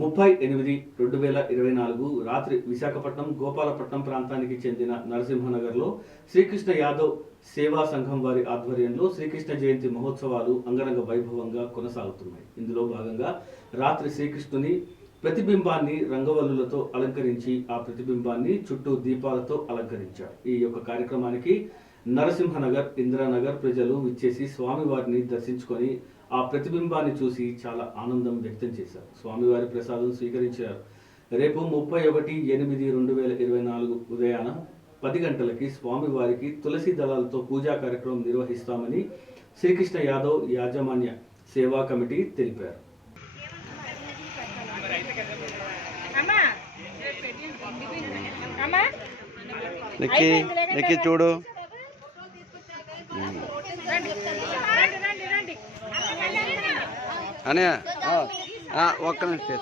30/8/2024 రాత్రి విశాఖపట్నం గోపాలపట్నం ప్రాంతానికి చెందిన నరసింహనగర్లో శ్రీకృష్ణ యాదవ్ సేవా సంఘం వారి ఆధ్వర్యంలో శ్రీకృష్ణ జయంతి మహోత్సవాలు అంగరంగ వైభవంగా కొనసాగుతున్నాయి. ఇందులో భాగంగా రాత్రి శ్రీకృష్ణుని ప్రతిబింబాన్ని రంగవల్లులతో అలంకరించి ఆ ప్రతిబింబాన్ని చుట్టూ దీపాలతో అలంకరించారు. ఈ యొక్క కార్యక్రమానికి నరసింహనగర్, ఇందిరానగర్ ప్రజలు విచ్చేసి స్వామివారిని దర్శించుకొని ఆ ప్రతిబింబాన్ని చూసి చాలా ఆనందం వ్యక్తం చేశారు. స్వామివారి ప్రసాదం స్వీకరించారు. రేపు 31/8/2024 ఉదయాన 10 గంటలకి స్వామివారికి తులసి దళాలతో పూజా కార్యక్రమం నిర్వహిస్తామని శ్రీకృష్ణ యాదవ్ యాజమాన్య సేవా కమిటీ తెలిపారు. చూడు అనే ఒక్క నిమిషం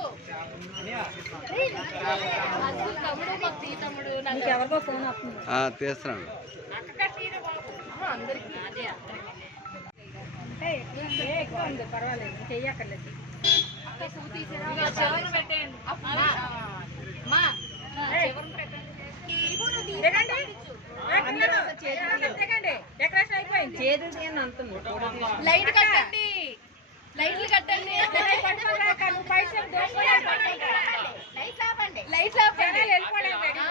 తీస్తున్నాను. పర్వాలేదు చెయ్యక్కర్లేదు. డెకరేషన్ అయిపోయింది. చేతులు అంటుంది. లైట్ కట్టండి, లైట్లు కట్టండి. లైట్ ఆపండి.